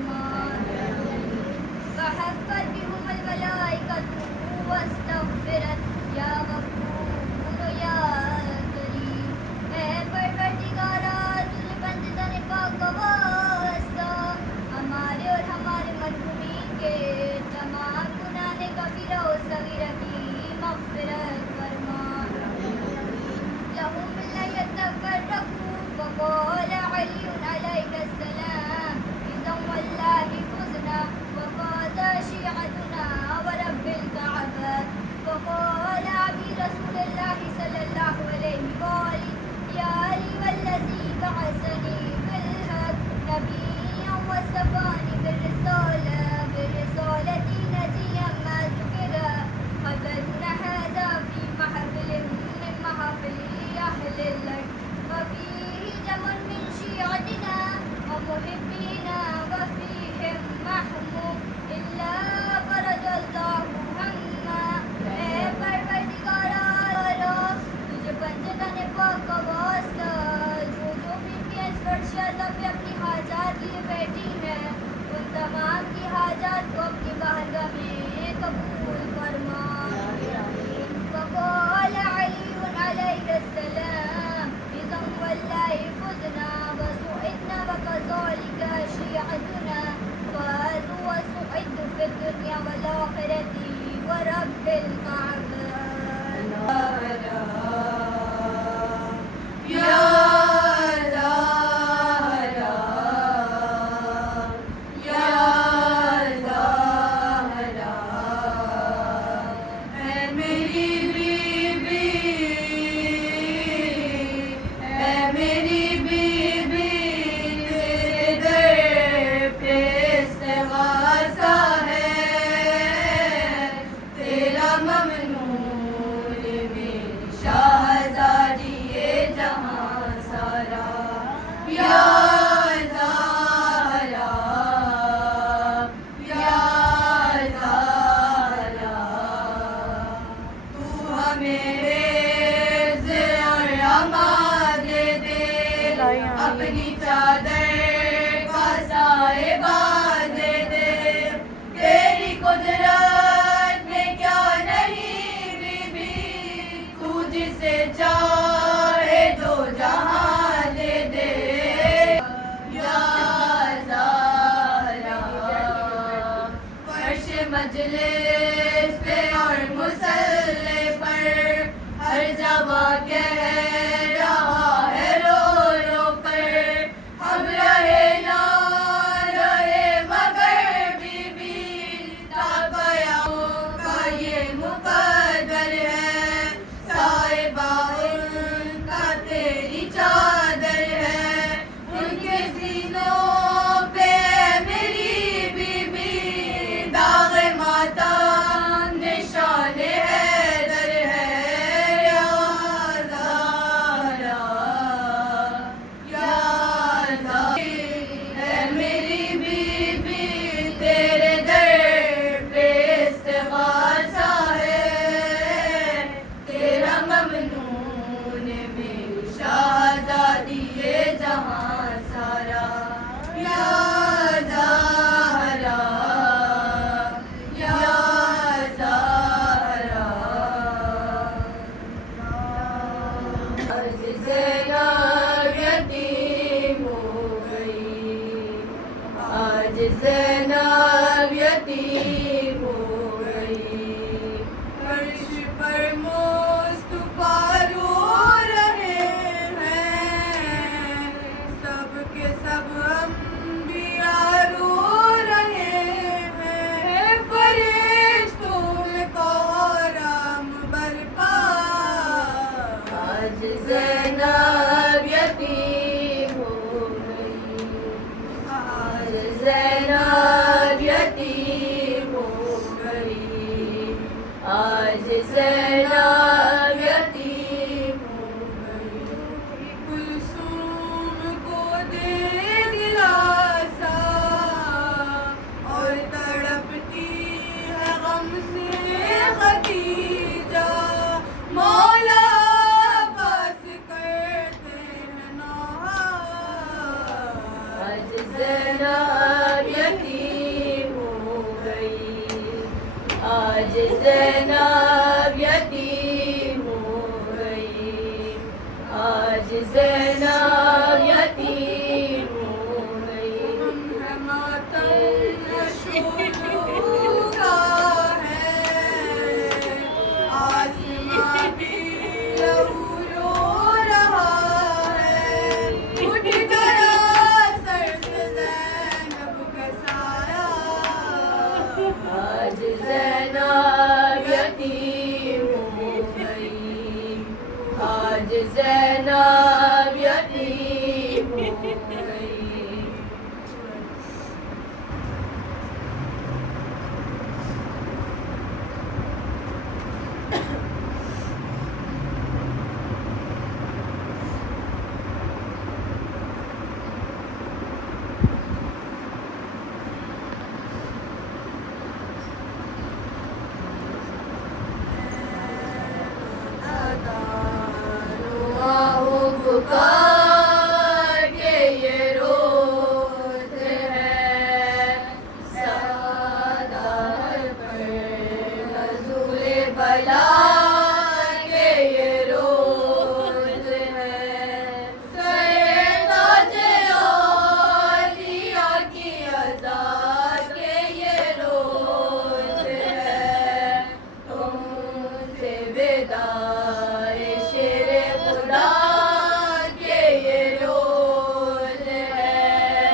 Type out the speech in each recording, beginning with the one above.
فرمان فحفت بهم الملائكة واستغفرت یا غفور یا کریم. اے پروردگارا تجھے بندگان پاک کا واسطہ ہمارے اور ہمارے مرحومین کے تمام گناہ کبیرہ و صغیرہ کی مغفرت فرما. لهم لا يتفرقوا فقال علي عليه السلام إذا والله فزنا وفاز شيعتنا ورب الكعبة. فقال أبي رسول الله صلى الله عليه وآله يا علي والذي بعثني بالحق نبيا وصفاني بالرسالة نجيا ما ذكر خبرنا هذا في محفل من محافل أهل الأرض وفيه جمع من شيعتنا ومحبينا وفيهم محمود إلا فرج الله عنا. اے پروردگارا تجھے بندگان پاک کا واسطہ جو بھی اس فرش اعظم پہ اپنی حاجات لیے بیٹھی ہیں ان تمام کی حاجات کو اپنی بارگاہ میں قبول فرما. فقال علي عليه السلام إذا والله فزنا وسعدنا وكذلك شيعتنا فازوا وسعدوا في الدنيا والآخرة ورب الكعبة. اپنی چادر کا سائبہ دے دے. تیری قدرت میں کیا نہیں بی بی تو جسے چاہے دو جہاں دے دے. یا زہرا فرش مجلس پہ اور مصلی پر ہر جگہ کہہ رہا ہے رو رو کر ہم رہے نہ رہے مگر بی بی تا قیامت کا یہ مقدر ہے. صاحبہ ان کا تیری چادر ہے ان کے سینوں پہ میری بی بی داغ ماتم نشان حیدر ہے. یا زہرا یا زہرا اے میری بی بی تیرے در پہ استغاثہ ہے تیرا ممنون میں شہزادی جہاں سارا. یا زہرا یا زہرا آج زینب یتیم ہو گئی آج زینب یتیم ہو گئی. فرش پر مصطفیٰ رو رہے ہیں سب کے سب انبیاء رو رہے ہیں. فرشتوں میں کرم برپا آج زینب یتیم ہو گئی آج زینب یتیم ہو گئی آج زینب یتیم ہو گئی. کلثوم کو دے دلاسا اور تڑپتی ہے غم سے خدیجہ. مولا بس کرتے ہیں نا آج زینب یتیم آج زینب یتیم ہو گئی، آج زینب یتیم ہو گئی، ماتم شروع کا ہے، آسماں بھی لہو رو رہا ہے، اٹھ گیا سر سے زینب کا سایہ، آج زینب یتیم ہو گئی، آج زینب یتیم ہو گئی۔ پکار کے یہ روز ہے، سادہ پر نزول بلا کے یہ روز ہے، سرتاج اولیاء کی عزا کے یہ روز ہے، تم سے وداع شیر خدا کے یہ روز ہے،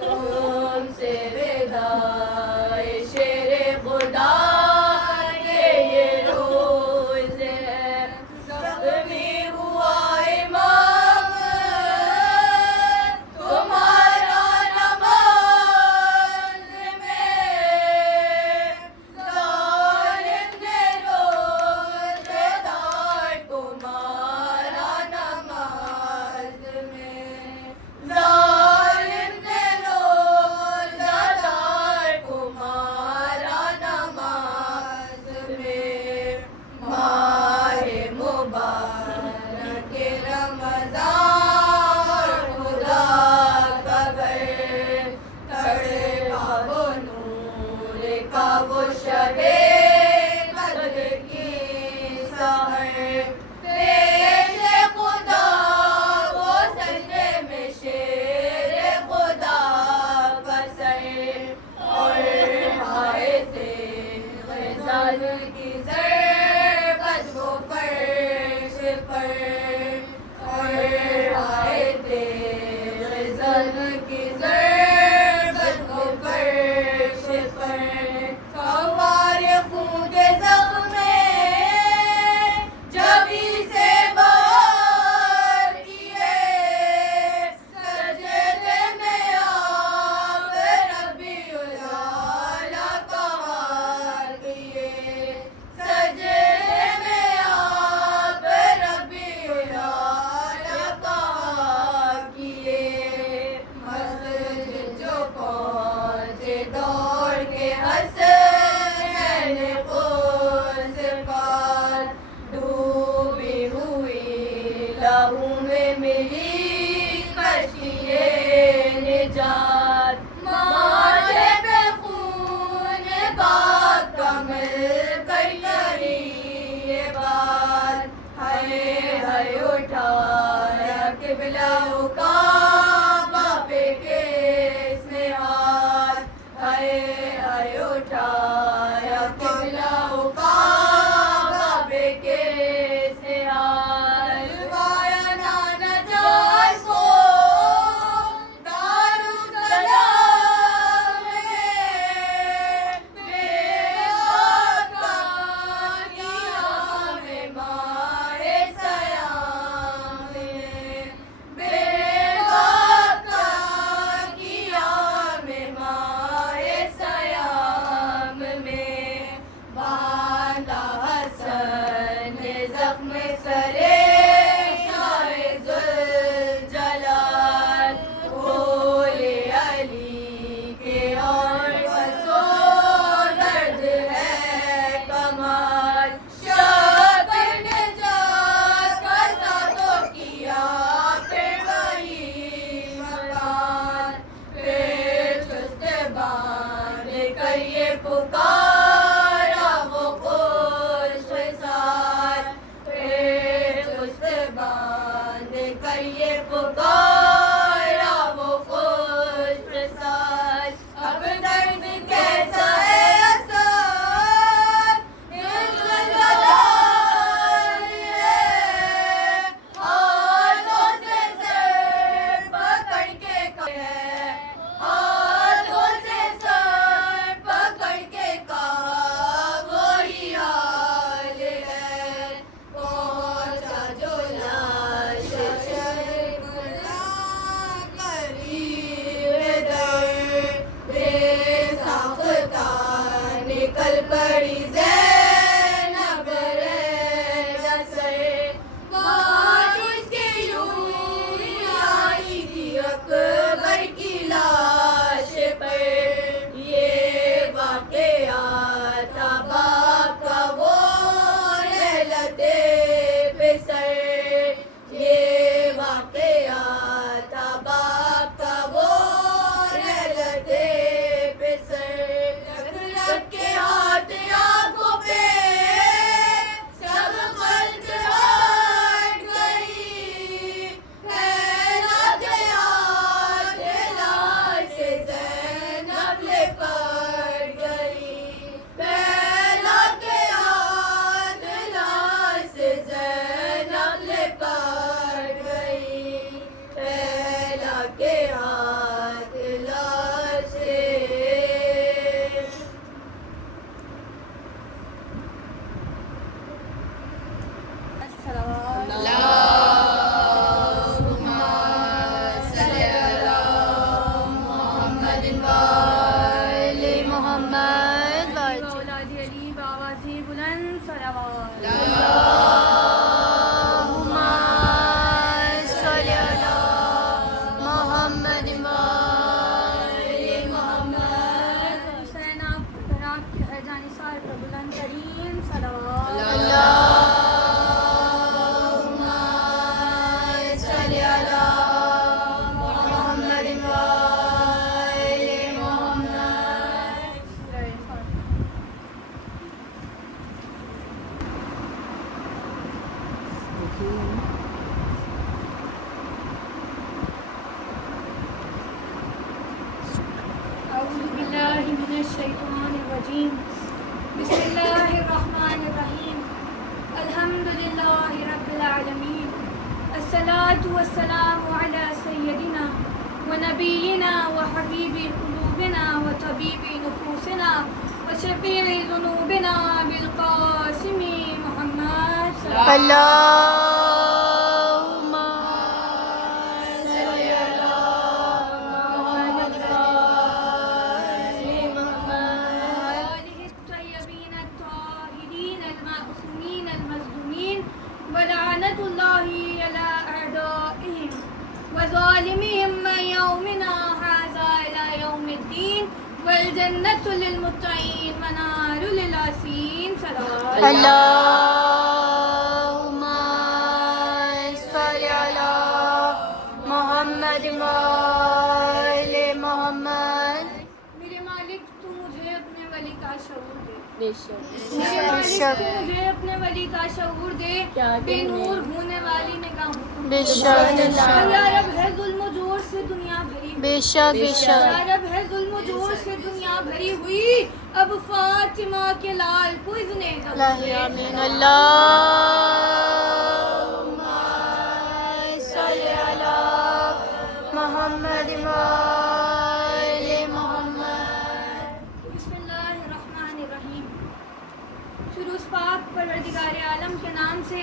تم سے وداع شیر خدا کے یہ روز ہے، زخمی ہوا امام تمہارا نماز میں، ظالم نے روزہ دار تمہارا نماز میں، ظالم نے روزہ دار تمہارا نماز میں، ماہ مبارک رمضان خدا کا گھر، تڑپا وہ نور کا وہ شب قدر کی سحر، پیش خدا وہ سجدے میں شیر خدا کا سر، اور ہائے تیغ ظل کی ضربت وہ فرش پر، اور ہائے تیغ ظل کی ضربت وہ فرش پر، فوار خون کے زخم میں جبھی سے بار کیے، سجدے میں آپ ربی الاعلیٰ کا حال کیے، سجدے میں آپ ربی الاعلیٰ کا حال کیے، مسجد جو پہنچے دوڑ کے حسین قدس پاس، ڈوبی ہوئی لہو میں ملی کشتی نجات، ماتھے پہ خون پاک کا مل کر کری یہ بات، ہائے ہائے اٹھایا قبلہ کعبہ پہ کس نے ہاتھ، ہائے ہائے اٹھایا قبلہ کعبہ پہ کس نے ہاتھ، دلوایا نانا جان کو دارالسلام میں، بے آقا کیا میں ماہ سیام میں، بے آقا کیا میں ماہ سیام میں، باندھا حسن نے زخم سرے شاہ ذوالجلال، بولے علی کے اور بسو درد ہے کمال، شاکر نے جا کر ساتوں کیا پھر وہی مکان، پھر چست باندھ کر یہ پکارا وہ بالله من الشيطان الرجيم بسم الله الرحمن الرحيم الحمد لله رب العالمين الصلاة والسلام على سيدنا ونبينا وحبيب قلوبنا وطبيب نفوسنا وشفيع ذنوبنا بالقاسم محمد صلى الله عليه اللهم صل على محمد وآل محمد آله الطيبين الطاهرين المعصومين المظلومين ولعنة الله على أعدائهم وظالمهم من يومنا هذا إلى يوم الدين والجنة للمتقين ونار للعاصين صلوات اللهم صل على محمد وآل محمد میرے مالک تو مجھے اپنے ولی کا شعور دے بے شک میرے مالک تو مجھے اپنے ولی کا شعور دے بے نور ہونے والی نگاہوں کو بے شک یا رب ہے ظلم و جور سے دنیا بھری بے شک بے شک یا رب ہے ظلم و جور سے دنیا بھری ہوئی اب فاطمہ کے لال کو اذن اللہ آمین اللہم صل علی محمد وآل محمد بسم اللہ الرحمن الرحیم شروع اس پاک پروردگار عالم کے نام سے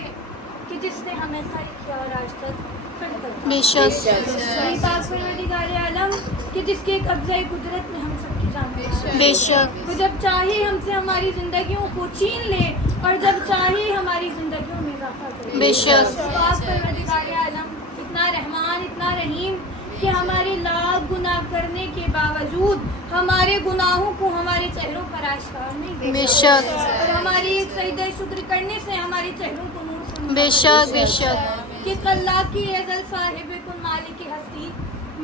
کہ جس نے ہمیں خلق کیا اور آج تک خلق کرتا بے شک وہی پاک پروردگار عالم کہ جس کے قبضۂ قدرت میں ہم سب کی جان ہے بے شک وہ جب چاہے ہم سے ہماری زندگیوں کو چھین لے اور جب چاہے ہماری زندگیوں میں اضافہ کرے بے شک پاک پروردگار عالم اتنا رحمان اتنا رحیم کہ ہمارے لاکھ گناہ کرنے کے باوجود ہمارے گناہوں کو ہمارے چہروں پر آشکار نہیں بے دیتا شک اور ہماری سجدہ شکر کرنے سے ہمارے چہروں کو نور سے بے شک بے شک کہ اللہ کی ازل صاحب کن مالک ہستی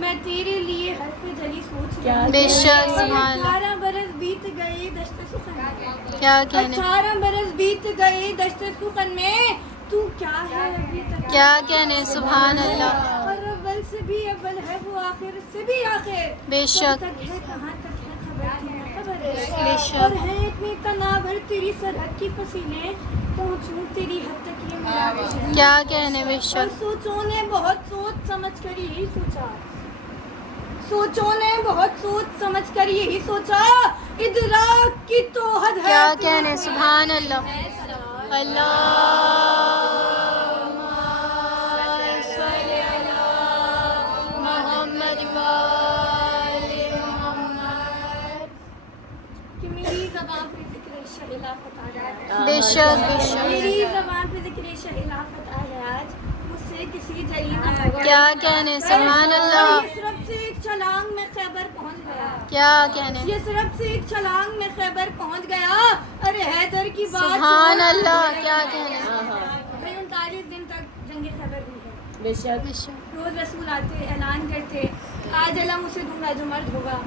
میں تیرے لیے حرف جلی سوچ رہی ہوں بے شک سبحان اللہ 18 برس بیت گئے دشت سخن میں کیا کہنے 18 برس بیت گئے دشت سخن میں تو کیا ہے ابھی تک کیا کہنے سبحان اللہ اور اول سے بھی اول ہے وہ آخر سے بھی آخر بے شک کب تک ہے کہاں تک ہے خبر کی نہ خبر ہے بے شک اور ہے اتنی تناور تیری سرحد کی فصیلیں پہنچوں تیری حد تک یہ میرا وجہ کیا کہنے بے اور شک سوچوں نے بہت سوچ سمجھ کر یہی سوچا سوچوں نے بہت سوچ سمجھ کر یہی سوچا ادراک کی تو حد ہے کیا کہنے سبحان اللہ اللہم صل علی محمد وآل محمد کہ میری زبان پہ ذکر شہلافت آیا ہے بے شک بے شک میری زبان پہ ذکر شہلافت آیا آج مجھ سے کسی جری نہ لگا کیا کہنے سبحان اللہ یہ صرف سے ایک چھلانگ میں خیبر پہنچ گیا کیا کہنے یہ صرف سے ایک چھلانگ میں خیبر پہنچ گیا ارے حیدر کی بات سبحان اللہ کیا کہنے 39 دن تک جنگ خیبر ہوئی ہے بے شک بے شک روز رسول آتے اعلان کرتے آج علم اسے دوں گا جو مرد ہوگا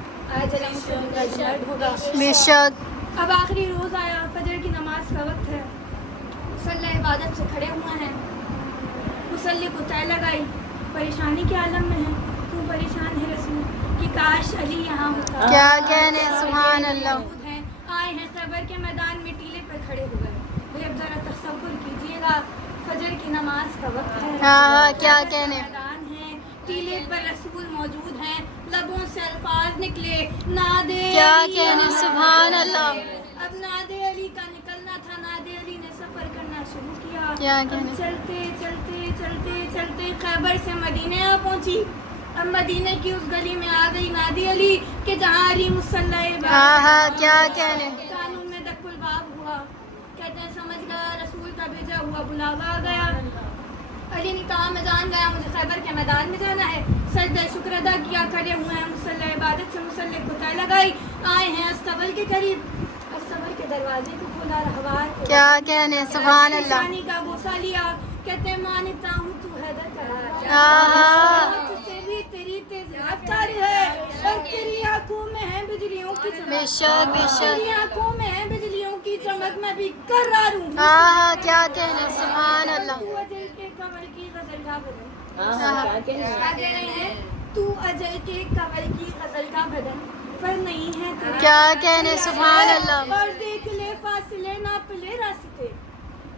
آج علم اسے دوں گا جو مرد ہوگا بے شک اب آخری روز آیا فجر کی نماز کا وقت ہے مصلی عبادت سے کھڑے ہوئے ہیں مصلی کو طے لگائی پریشانی کے عالم میں ہے کیوں پریشان ہے رسول کہ کاش علی یہاں ہوتا کیا کہنے سبحان اللہ موجود ہیں آئے ہیں خیبر کے میدان میں ٹیلے پر کھڑے ہوئے بھائی اب ذرا تصور کیجیے گا فجر کی نماز کا وقت ہے ہاں کیا کہنے میدان ہے ٹیلے پر رسول موجود ہیں لبوں سے الفاظ نکلے نادے کیا علی کہنے یہاں سبحان ہے۔ اللہ اب نادے علی کا نکلنا تھا نادے علی نے سفر کرنا شروع کیا کیا اب کہنے چلتے چلتے چلتے چلتے خیبر سے مدینے آ پہنچی اب مدینے کی اس گلی میں آ گئی نادی علی کہ جہاں علی مصلی ہاں ہاں کیا کہنے قانون میں دک الباب ہوا کہتے ہیں سمجھ گیا رسول کا بھیجا ہوا بلاوا آ گیا علی نے کہا میں جان گیا مجھے خیبر کے میدان میں جانا ہے سجدہ شکر ادا کیا کھڑے ہوئے ہیں مصلی عبادت سے مصلی کو طے لگائی آئے ہیں استبل کے قریب استبل کے دروازے کو کھولا رہوار کو کیا کہنے سبحان اللہ پریشانی کا بوسہ لیا کہتے ہیں مانتا ہوں تو حیدر کا ہاں سے بھی تیری تیز رفتار ہے اور تیری آنکھوں میں ہے بجلیوں کی چمک بے شک بے شک تیری آنکھوں میں ہے بجلیوں کی چمک میں بھی کر رہا ہوں ہاں کیا کہنے سبحان اللہ تو اجل کے کمر کی غزل کا بدن ہاں کیا کہہ رہے ہیں تو اجل کے کمر کی غزل کا بدن پر نہیں ہے تیرے کیا کہنے سبحان اللہ. اور دیکھ لے فاصلے ناپ لے راستے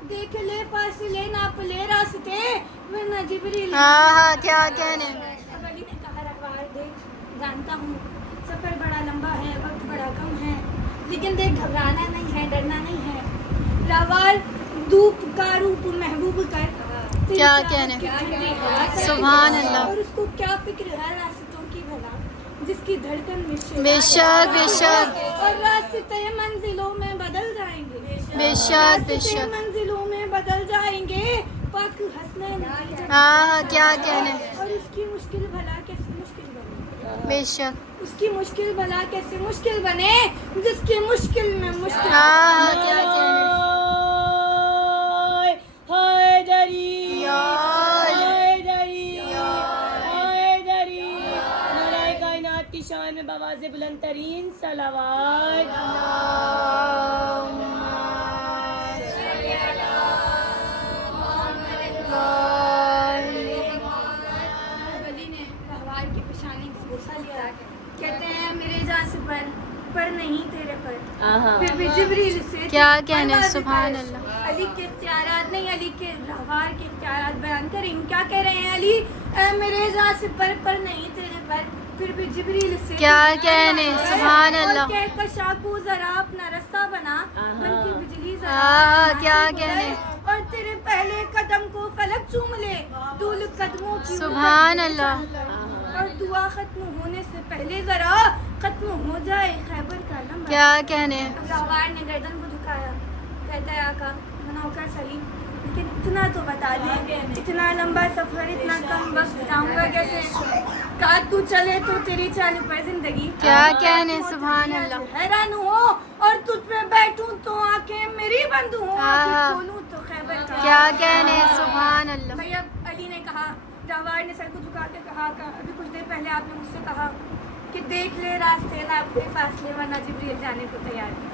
دیکھ لے فاصلے ناپ لے راستے ورنہ جبریل ہاں کیا کہنے. اب علی نے کہا رہوار دیکھ جانتا ہوں سفر بڑا لمبا ہے وقت بڑا کم ہے لیکن دیکھ گھبرانا نہیں ہے ڈرنا نہیں ہے رہوار دھوپ کا روپ محبوب کر تیری کیا چاہت کہنے. کی ٹھنڈی ہوا سے سبحان اللہ. اور اس کو کیا فکر ہے راستوں کی بھلا جس کی دھڑکن میں بے شک بے شک اور راستے منزلوں میں بدل جائیں گے بے شک بے راستے شک. منزلوں میں بدل جائیں گے پاک حسنین کی جگہ ہاں کیا کہنے. اور اس کی مشکل بھلا کیسے مشکل بنے بے شک. اس کی مشکل بھلا کیسے مشکل بنے جس کی مشکل میں مشکل ہاں کیا کہنے. حیدری یا حیدری حیدری مولا کائنات کی شان میں بآواز بلند ترین صلوات علی نے رہوار کی پیشانی کو بوسہ لیا کہتے ہیں میرے جا سے پر نہیں تیرے پر پھر بھی جبریل سے کیا کہنے پرواز سبحان کر. اللہ. علی کے اختیارات نہیں علی کے رہوار کے اختیارات بیان کر رہی ہوں کیا کہہ رہے ہیں علی اے میرے جا سے پر نہیں تیرے پر پھر بھی جبریل سے کیا کہنے سبحان اللہ. اور کہہ کشا کو ذرا اپنا رستہ بنا بن کی بجلی ذرا ہاں کیا آسمان کو کہنے. جائے. اور تیرے پہلے قدم کو فلک چوم لے طول قدموں کی سبحان اللہ. اور دعا ختم ہونے سے پہلے ذرا ختم ہو جائے خیبر کا لمبا. کیا کہنے. رہوار نے گردن کو جھکایا کہتا ہے آقا منع کر صحیح لیکن اتنا تو بتا دیں اتنا لمبا سفر اتنا کم وقت جاؤں گا کیسے کہا تو چلے تو تیری چال پر زندگی کیا کہنے سبحان اللہ. حیران ہو اور تجھ پہ بیٹھوں تو آنکھیں میری بند ہوں آنکھیں کھولوں تو خیبر کا. کیا کہنے سبحان اللہ. بھائی اب علی نے کہا رہوار نے سر کو جھکا کے کہا ابھی کچھ دیر پہلے آپ نے مجھ سے کہا کہ دیکھ لے راستے نہ اپنے فاصلے ورنہ جبریل جانے کو تیار ہے.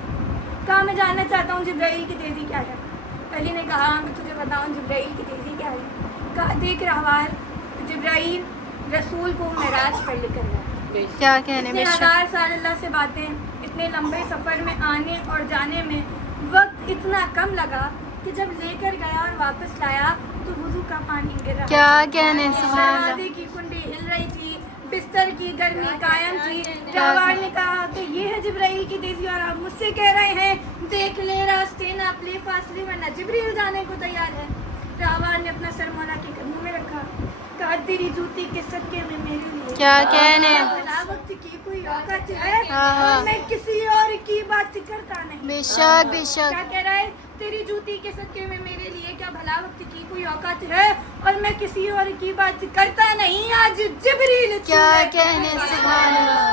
کہا میں جاننا چاہتا ہوں جبرائیل کی تیزی کیا ہے. علی نے کہا میں تجھے بتاؤں جبرائیل کی تیزی کیا ہے. کہا دیکھ رہوار جبرائیل رسول کو معراج پر لے کر گیا. کیا کہنے. اتنے بے شک. 1000 سال اللہ سے باتیں اتنے لمبے سفر میں آنے اور جانے میں وقت اتنا کم لگا کہ جب لے کر گیا اور واپس لایا تو وضو کا پانی گر رہا. کیا کہنے سبحان اللہ. دروازے کی کنڈی ہل رہی تھی بستر کی گرمی قائم تھی. رہوار نے کہا کہ یہ ہے جبرائیل کی تیزی اور آپ مجھ سے کہہ رہے ہیں دیکھ لے راستے ناپ لے فاصلے ورنہ جبریل جانے کو تیار ہے. رہوار نے اپنا سر مولا کے قدموں میں رکھا کہا تیری جوتی کے صدقے میں میرے لیے کیا کہنے. بھلا وقت کی کوئی اوقات ہے ہاں. اور میں کسی اور کی بات کرتا نہیں. بے شک بے شک. کیا کہہ رہا ہے تیری جوتی کے صدقے میں میرے لیے کیا بھلا وقت کی کوئی اوقات ہے اور میں کسی اور کی بات کرتا نہیں. آج جبریل کیا کہنے سبحان اللہ.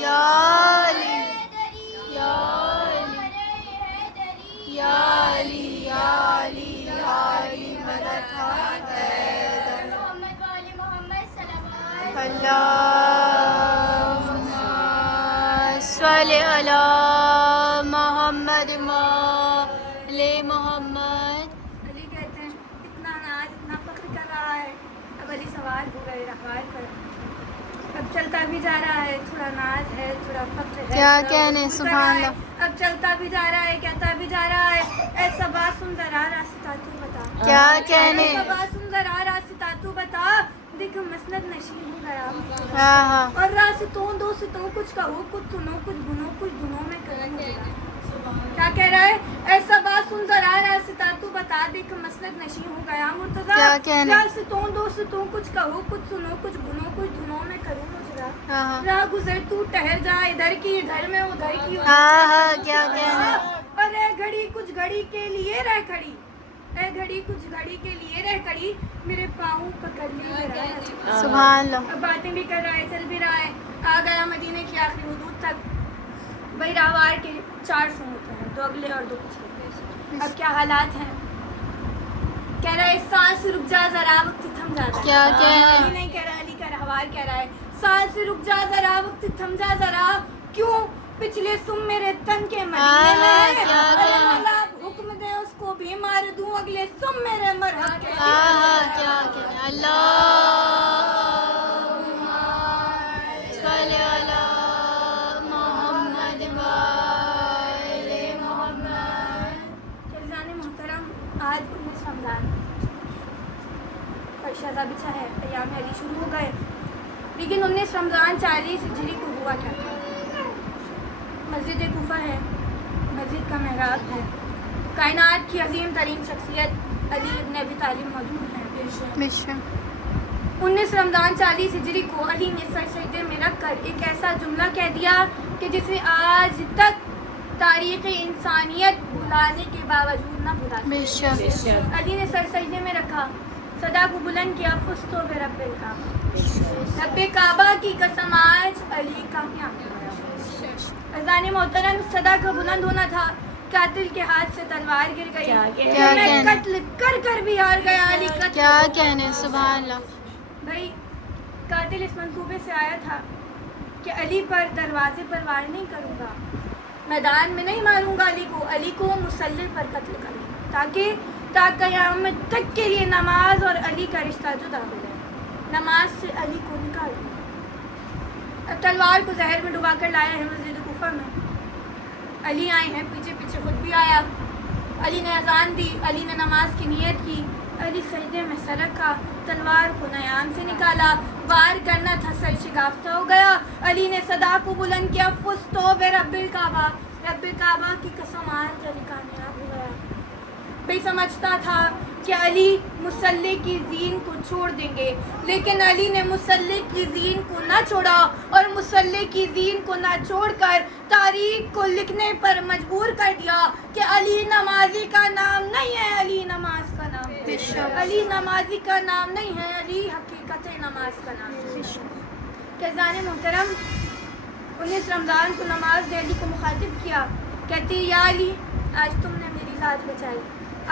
یا علی یا علی یا علی یا علی یا علی مدد حیدر. اللہم صلی علی محمد مولا محمد. علی کہتے ہیں اتنا ناز اتنا فخر کر رہا ہے. اب علی سوار ہو گئے رہوار پر. اب چلتا بھی جا رہا ہے تھوڑا ناز ہے تھوڑا فخر ہے. کیا تھوڑا کہنے وضو کر سبحان رہا ہے. اللہ. اب چلتا بھی جا رہا ہے کہتا بھی جا رہا ہے ایسا بات سندر آ راستہ تو بتا. کیا کہنے. ایسا بات سندر آ راستہ تو بتا دیکھ مسند نشین ہوں گیا ہاں اور راستوں دوستوں کچھ کہو کچھ سنو کچھ گنو کچھ دنوں میں کروں گا. کیا کہہ رہا ہے ایسا بات سن ذرا راستہ تو بتا دیکھ مسند نشین ہو گیا مرتضی. کیا کہنے. راستوں دوستوں کچھ کہو کچھ سنو کچھ گنو کچھ دنوں میں کروں مجرا. ہاں راہ گزر تو ٹہر جا ادھر کی ادھر میں ادھر کی ہاں کیا کہنے. اور اے گھڑی کچھ گھڑی کے لیے رہ کھڑی اے گھڑی کچھ گھڑی کے لیے رہ کھڑی میرے پاؤں پکڑ لی ذرا. سبحان اللہ. اب باتیں بھی کر رہا ہے چل بھی رہا ہے. آ گیا مدینے کی آخری حدود تک. بھائی رہوار کے 4 سمت ہیں 2 اگلے اور 2 پچھلے. اب کیا حالات ہیں. کہہ رہا ہے سانس رک جا ذرا وقت تھم جاتا ہے. کیا کہنے. علی نہیں کہہ رہا علی کا رہوار کہہ رہا ہے سانس رک جا ذرا وقت تھم جا ذرا. کیوں پچھلے سم میرے تن کے مدینے میں ہے. کیا ارے مولا حکم دے اس کو بھی مار دوں اگلے سم میرے مرحب کے. کیا کہنے. اللہ بچھا ہے, ایام علی شروع ہو گئے. لیکن 19 رمضان 40 ہجری کو ہوا کیا تھا؟ مسجد کوفہ ہے, مسجد کا محراب ہے, کائنات کی عظیم ترین شخصیت علی ابن ابی طالب موجود ہیں. بے شک 19 رمضان 40 ہجری کو علی نے سر سجدے میں رکھ کر ایک ایسا جملہ کہہ دیا کہ جسے آج تک تاریخ انسانیت بھلانے کے باوجود نہ بھلا بے سکے. شک علی نے سر سجدے میں رکھا, صدا کو بلند کیا, فزت برب الکعبہ, رب کعبہ کی قسم آج علی کامیاب ہو گیا. اذان محترم, صدا کا بلند ہونا تھا. قاتل کے ہاتھ سے تلوار گر گئی, کیا میں کہنے. قتل کر کر بھی ہار گیا. علی قتل کیا ہو گیا. کہنے, سبحان اللہ. بھائی قاتل اس منصوبے سے آیا تھا کہ علی پر دروازے پر وار نہیں کروں گا, میدان میں نہیں ماروں گا علی کو مسلح پر قتل کروں گا, تاکہ تا قیامت تک کے لیے نماز اور علی کا رشتہ جدا ہو جائے. نماز سے علی کو نکال دوں. اب تلوار کو زہر میں ڈبا کر لایا ہے مسجد کوفہ میں. علی آئے ہیں, پیچھے پیچھے خود بھی آیا. علی نے اذان دی, علی نے نماز کی نیت کی. علی سجدے میں سر رکھا, تلوار کو نیام سے نکالا, وار کرنا تھا, سر شگافتہ ہو گیا. علی نے صدا کو بلند کیا, فزت برب الکعبہ, رب کعبہ کی قسم آج علی کامیاب ہو گیا. بھائی سمجھتا تھا کہ علی مسلح کی زین کو چھوڑ دیں گے, لیکن علی نے مسلح کی زین کو نہ چھوڑا, اور مسلح کی زین کو نہ چھوڑ کر تاریخ کو لکھنے پر مجبور کر دیا کہ علی نمازی کا نام نہیں ہے, علی نماز کا نام ہے. علی نمازی کا نام نہیں ہے, علی حقیقت نماز کا نام ہے. قیزان محترم, 19 رمضان کو نماز نے علی کو مخاطب کیا, کہتی یا علی آج تم نے میری لاج بچائی,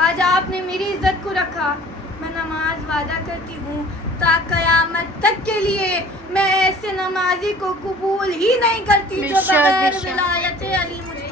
آج آپ نے میری عزت کو رکھا. میں نماز وعدہ کرتی ہوں تا قیامت تک کے لیے میں ایسے نمازی کو قبول ہی نہیں کرتی جو بغیر ولایت علی مجھے.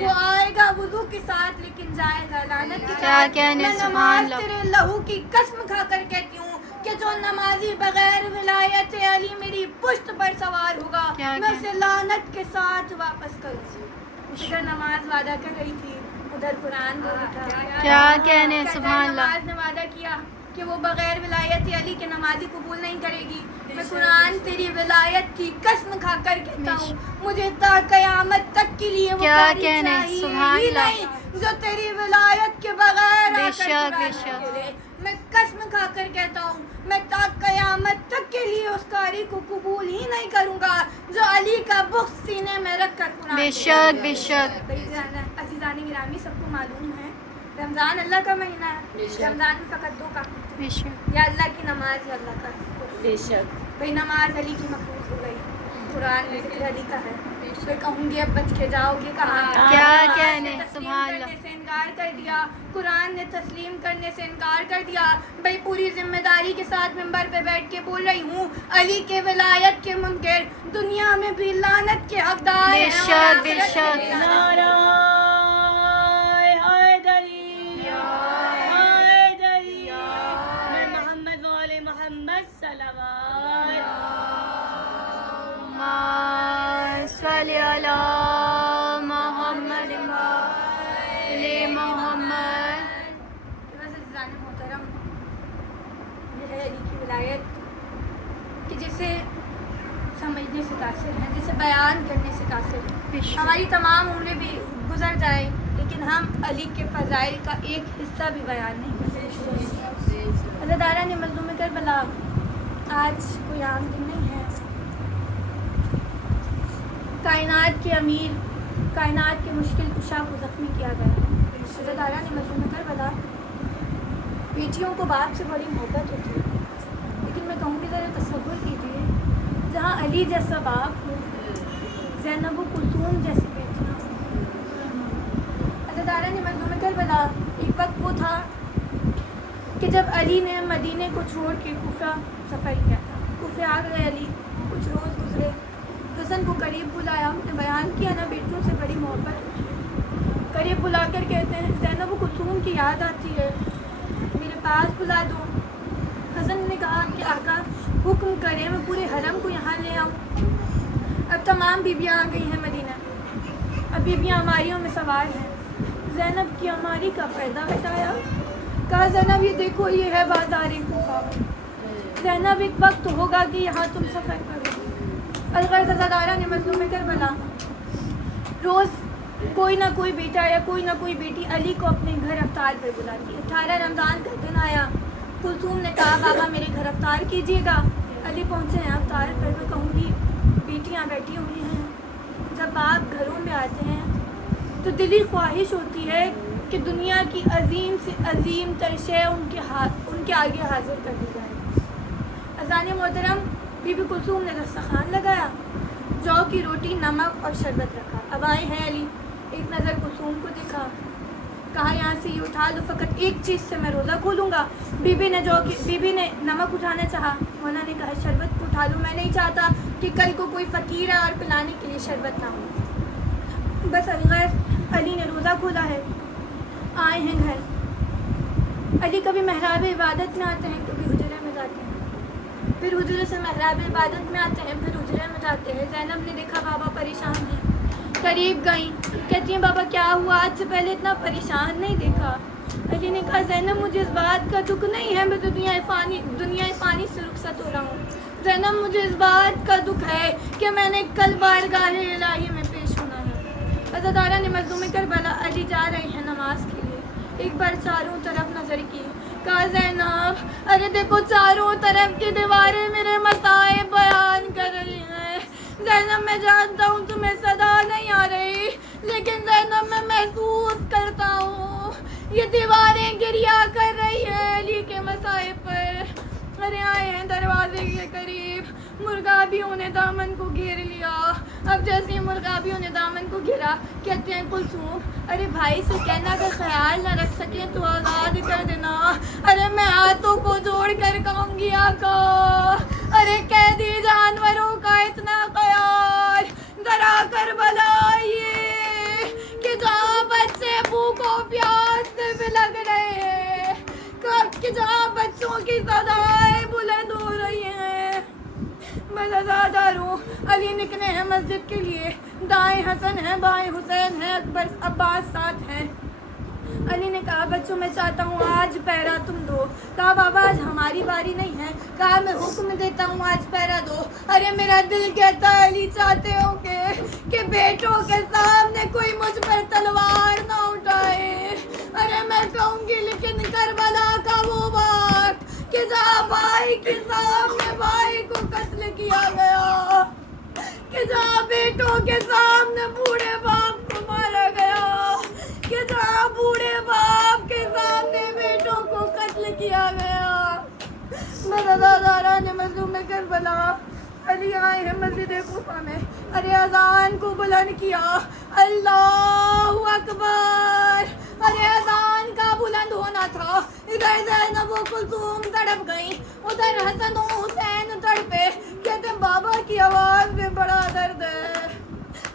وہ آئے گا وضو کے ساتھ لیکن جائے گا لعنت کے ساتھ. میں نماز تیرے لہو کی قسم کھا کر کہتی ہوں کہ جو نمازی بغیر ولایت علی میری پشت پر سوار ہوگا میں اسے لعنت کے ساتھ واپس کروں گی. ادھر نماز وعدہ کر رہی تھی, ادھر قرآن بول رہا تھا. کیا کہنے, سبحان اللہ. نماز نے وعدہ کیا کہ وہ بغیر ولایت علی کے نمازی قبول نہیں کرے گی. میں قرآن تیری ولایت کی قسم کھا کر کہتا ہوں مجھے تا قیامت تک کے لیے وہ قاری چاہیے ہی نہیں جو تیری ولایت کے بغیر آ کر قرآن کرے. میں قسم کھا کر کہتا ہوں میں تا قیامت تک کے لیے اس قاری کو قبول ہی نہیں کروں گا جو علی کا بغض سینے میں رکھ کر قرآن. بے شک بے شک. عزیزان گرامی, سب کو معلوم ہے رمضان اللہ کا مہینہ ہے. رمضان میں فقط 2 کام, بے شک یا اللہ کی نماز یا اللہ کا. بے شک بھائی نماز علی کی مقبول ہو گئی, قرآن میں ذکر علی کا ہے. میں کہوں گی اب بچ کے جاؤ گے کہاں. کیا قرآن کہنے, نے تسلیم سبحان کرنے اللہ. سے انکار کر دیا, قرآن نے تسلیم کرنے سے انکار کر دیا. بھائی پوری ذمہ داری کے ساتھ ممبر پہ بیٹھ کے بول رہی ہوں علی کے ولایت کے منکر دنیا میں بھی لعنت کے حقدار بے ہیں. شک بے شک. نعرہ حیدری حیدری میں محمد والے محمد صلوات. صلی علی محمد علی محمد. محترم, یہ ہے علی کی ولایت کہ جسے سمجھنے سے قاصر ہے, جسے بیان کرنے سے قاصر ہے. ہماری تمام عمریں بھی گزر جائیں لیکن ہم علی کے فضائل کا ایک حصہ بھی بیان نہیں کر سکتے. اللہ تعالیٰ نے مظلوم کربلا, آج کوئی عام دن نہیں ہے. کائنات کے امیر, کائنات کے مشکل کشا کو زخمی کیا گیا ہے. اللہ تعالیٰ نے مظلوم کربلا, بیٹیوں کو باپ سے بڑی محبت ہوتی ہے, لیکن میں کہوں گی ذرا تصور کیجیے جہاں علی جیسا باپ ہو, زینب و کلثوم جیسی بیٹیاں. اللہ تعالیٰ نے مظلوم کربلا, ایک وقت وہ تھا کہ جب علی نے مدینے کو چھوڑ کے کوفہ سفر کیا تھا. کوفہ آ گئے علی, کچھ روز گزرے, حسن کو قریب بلایا. ہم نے بیان کیا نا بیٹوں سے بڑی محبت ہوتی ہے. قریب بلا کر کہتے ہیں زینب و کلثوم کی یاد آتی ہے, میرے پاس بلا دو. حسن نے کہا کہ آقا حکم کریں میں پورے حرم کو یہاں لے آؤں. اب تمام بیبیاں آ گئی ہیں مدینہ, اب بیبیاں ہماریوں میں سوار ہیں. زینب کی ہماری کا پردہ ہٹایا, کہا زینب یہ دیکھو یہ ہے بازار کوفہ. زینب ایک وقت ہوگا کہ یہاں تم سفر کرو گے. الغرض عزادارہ نے مظلوم کربلا روز کوئی نہ کوئی بیٹا یا کوئی نہ کوئی بیٹی علی کو اپنے گھر افطار پر بلاتی ہے. 18 رمضان کا دن آیا. کلثوم نے کہا بابا میرے گھر افطار کیجیے گا. علی پہنچے ہیں افطار پر. میں کہوں گی بیٹیاں بیٹھی ہوئی ہیں. جب آپ گھروں میں آتے ہیں تو دلی خواہش ہوتی ہے کہ دنیا کی عظیم سے عظیم تر شے ان کے آگے حاضر کر دی جائے. اذان محترم بی بی کلثوم نے دسترخوان لگایا. جو کی روٹی نمک اور شربت رکھا. اب آئے ہیں علی. ایک نظر کلثوم کو دیکھا. کہا یہاں سے یہ اٹھا دو فقط ایک چیز سے میں روزہ کھولوں گا. بی بی نے نمک اٹھانا چاہا. مولانا نے کہا شربت کو اٹھا لوں. میں نہیں چاہتا کہ کل کو کوئی فقیر ہے اور پلانے کے لیے شربت نہ ہو. بس الغرض علی نے روزہ کھولا ہے. آئے ہیں گھر. علی کبھی محراب عبادت میں آتے ہیں کبھی حجرے میں جاتے ہیں. پھر حجرے سے محراب عبادت میں آتے ہیں پھر حجرے میں جاتے ہیں. زینب نے دیکھا بابا پریشان ہیں. قریب گئیں. کہتی ہیں بابا کیا ہوا؟ آج سے پہلے اتنا پریشان نہیں دیکھا. علی نے کہا زینب مجھے اس بات کا دکھ نہیں ہے میں تو دنیا فانی سے رخصت ہو رہا ہوں. زینب مجھے اس بات کا دکھ ہے کہ میں نے کل بارگاہ الہی میں پیش ہونا ہے. عزادارہ نے مظلوم کربلا علی جا رہے ہیں نماز کے لیے. ایک بار چاروں طرف نظر کی. کہا زینب ارے دیکھو چاروں طرف کی دیواریں میرے مصائب بیان کر رہی ہیں. زینب میں جانتا ہوں تمہیں صدا نہیں آ رہی لیکن زینب میں محسوس کرتا ہوں یہ دیواریں گریا کر رہی ہیں علی کے مصائب پر. ارے آئے ہیں دروازے کے قریب. مرغابیوں نے دامن کو گھیر لیا. اب جیسے مرغابیوں نے دامن کو گھیرا کہتے ہیں کلثوم ارے بھائی سے کہنا اگر خیال نہ رکھ سکیں تو آزاد کر دینا. ارے میں ہاتھوں کو جوڑ کر کہوں گی آقا ارے قیدی جانوروں کا اتنا خیال ذرا کربلا آئیے کہ جہاں بچے بھوک و پیاس سے بھی لگ رہے ہیں کہ جہاں بچوں کی صدائیں بلند ہو رہی ہیں. میں آزادار ہوں. علی نکلے ہیں مسجد کے لیے. دائیں حسن ہیں بائیں حسین ہیں اکبر عباس ساتھ ہیں. علی نے کہا بچوں میں چاہتا ہوں آج پہرا تم دو. کہا بابا آج ہماری باری نہیں ہے. کہا میں حکم دیتا ہوں آج پہرا دو. ارے میرا دل کہتا ہے علی چاہتے ہو کہ بیٹوں کے سامنے کوئی مجھ پر تلوار نہ اٹھائے. ارے میں کہوں گی لیکن کربلا کا وہ وقت کہ جہاں بھائی کے سامنے بھائی کو قتل کیا گیا کہ جہاں بیٹوں کے سامنے بوڑھے باپ کو مارا گیا کہ جہاں بوڑھے باپ کے سامنے بیٹوں کو قتل کیا گیا. میرا دادارہ نے مظلوم کربلا علی آئے ہیں مسجد کوفہ میں. ارے اذان کو بلند کیا. اللہ اکبر. ارے اذان کا بلند ہونا تھا. ادھر زینب و کلثوم تڑپ گئیں. ادھر حسن و حسین تڑپے. کہتے ہیں بابا کی آواز میں بڑا درد ہے.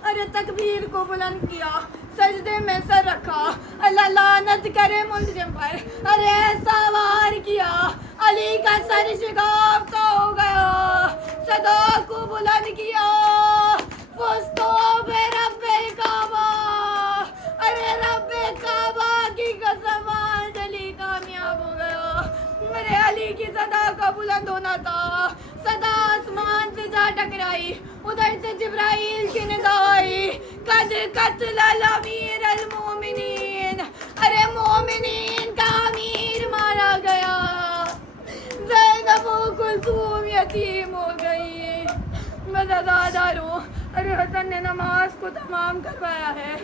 ارے تکبیر کو بلند کیا. سجدے میں سر رکھا. اللہ لعنت کرے ملزم پر. ارے ایسا وار کیا علی کا سر شگافتہ ہو گیا. صدا کو بلند کیا. فستو بے رب کعبہ. ارے رب کعبہ کی قسم آج علی کامیاب ہو گیا. میرے علی کی صدا کا بلند ہونا تھا. صدا آسمان سے جا ٹکرائی. ادھر سے جبرائیل کی ندا آئی. قد قتل الامیر المومنین. ارے مومنین کا امیر مارا گیا. زینب و کلثوم یتیم ہو گئی. میں زادار ہوں. ارے حسن نے نماز کو تمام کروایا ہے.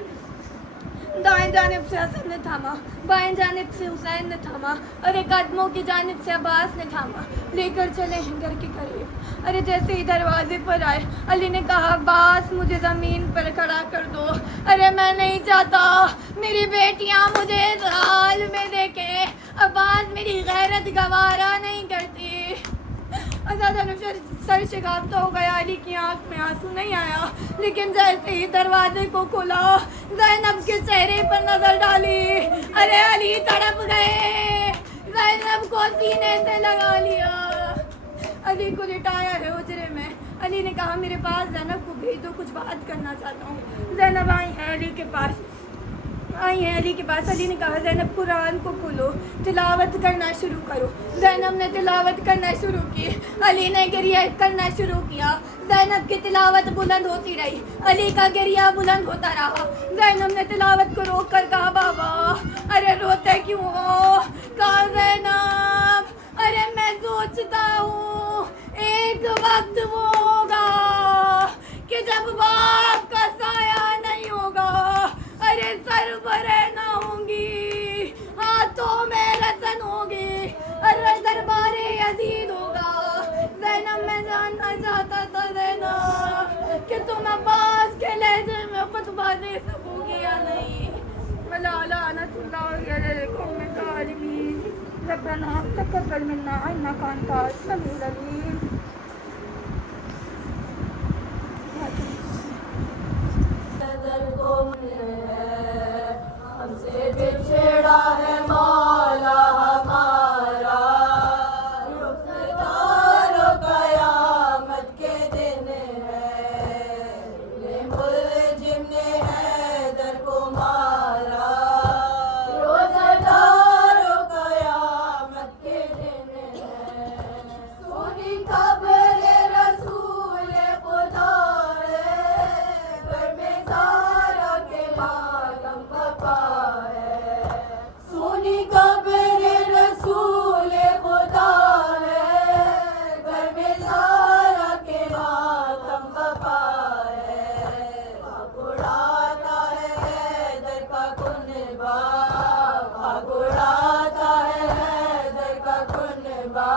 دائیں جانب سے حسن نے تھاما. بائیں جانب سے حسین نے تھاما. ارے قدموں کی جانب سے عباس نے تھاما. لے کر چلے ہیں گھر کے قریب. ارے جیسے ہی دروازے پر آئے علی نے کہا عباس مجھے زمین پر کھڑا کر دو. ارے میں نہیں چاہتا میری بیٹیاں مجھے اس حال میں دیکھیں. عباس میری غیرت گوارا نہیں کرتی. آزادہ نے سر شگافتہ ہو گیا. علی کی آنکھ میں آنسو نہیں آیا لیکن جیسے ہی دروازے کو کھولا زینب کے چہرے پر نظر ڈالی. ارے علی تڑپ گئے. زینب کو سینے سے لگا لیا. علی کو لٹایا ہے حجرے میں. علی نے کہا میرے پاس زینب کو بھیج دو کچھ بات کرنا چاہتا ہوں. زینب آئی ہے علی کے پاس. آئی ہیں علی کے پاس. علی نے کہا زینب قرآن کو کھولو, تلاوت کرنا شروع کرو. زینب نے تلاوت کرنا شروع کی. علی نے گریہ کرنا شروع کیا. زینب کی تلاوت بلند ہوتی رہی, علی کا گریہ بلند ہوتا رہا. زینب نے تلاوت کو روک کر کہا بابا ارے روتے کیوں ہو؟ کہا زینب ارے میں سوچتا ہوں ایک وقت وہ ہوگا کہ جب باپ کا سایہ نہیں ہوگا, ارے سربراہ نہ ہوں گی, ہاتھوں میں رسن ہوگی, ارے دربار یزید ہوگا. زینب میں جاننا چاہتا تھا زینب کہ تم عباس کے لہجے میں خطبہ دے سکو گی یا نہیں. لعنت اللہ علی القوم الظالمین. ربنا تقبل منا انک انت السمیع العلیم. ہم سے بچھڑا ہے مولا ہمارا, رخسار و قیامت کے دن ہے, ملزم نے حیدر کو مارا, روزدار و قیامت کے دن ہے, سونی قبر رسول خدا ہے, گھر میں زارا کے ماتم بپا ہے, سونی قبر رسول خدا ہے, گھر میں زارا کے ماتم بپا ہے. خاک اڑاتا ہے حیدر کا کنبہ, خاک اڑاتا ہے حیدر کا کنبہ,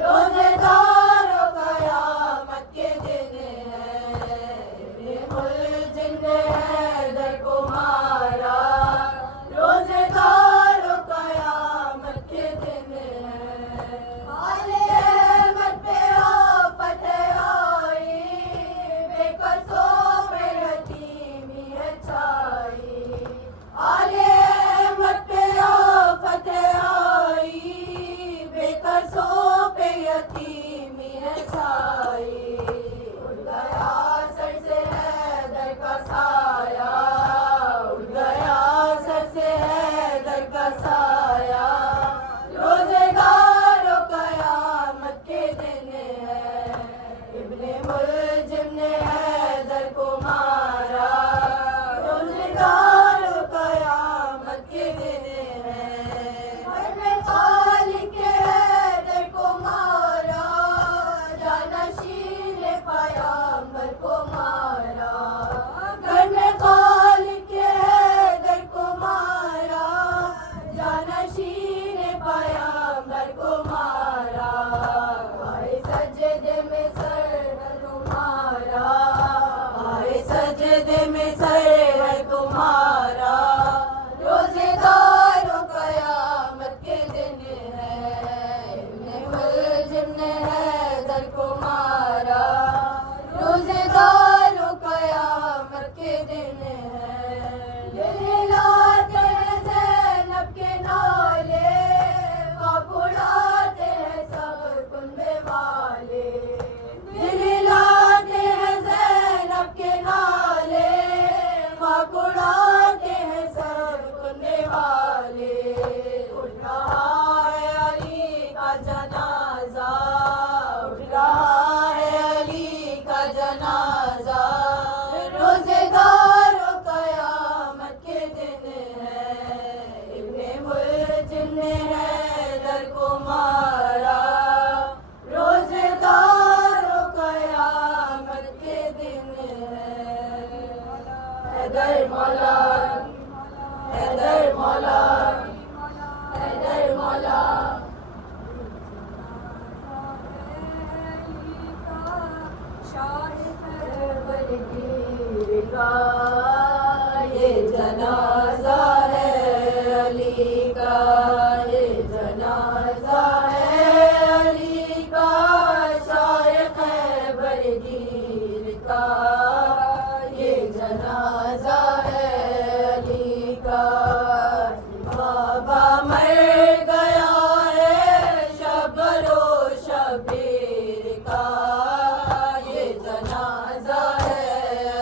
روزدار و قیامت کے دن ہے, ملزم نے حیدر کو مارا, روزدار و قیامت کے دن ہے. آل احمد پہ آفت آئی, بے کسوں پہ یتیمی ہے چھائی, آل احمد پہ آفت آئی, بے کسوں پہ یتیمی ہے چھائی. اٹھ گیا سر سے حیدر کا سایہ, اٹھ گیا سر سے حیدر کا سایہ, روزگار و قیامت کے دن ہے, ابن ملجم نے حیدر کو مارا, روزگار و قیامت کے دن ہے. گھر میں خالق کے حیدر کو مارا, جانشین پیامبر کو مارا, گھر میں خالق کے حیدر کو مارا, جانشین پیامبر کو مارا. آئے سجدے میں سر ہے تمہارا, آئے سجدے میں سر ہے تمہارا, روزدار و قیامت کے دن ہے, ابن ملجم نے حیدر کو مارا, روزدار و قیامت کے دن ہے. دل لاتے ہیں زینب کے نالے, خواب اڑاتے ہیں سب کنبے والے, دل لاتے ہیں زینب کے نالے, خواب اڑاتے ہیں سب کنبے والے. اٹھ رہا ہے علی کا جنازہ, اٹھ رہا ہے علی کا جنازہ, روزگار و قیامت کے دن ہے, ابن ملجم نے حیدر کو مارا, روزگار و قیامت کے دن ہے. حیدر مولا, حیدر مولا, حیدر مولا. یہ جنازہ ہے علی کا, یہ جنازہ ہے علی کا, شاہ خیبر گیر کا, یہ جنازہ ہے علی کا. بابا مر گیا ہے شبر و شبیر کا, یہ جنازہ ہے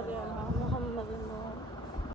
صلی اللہ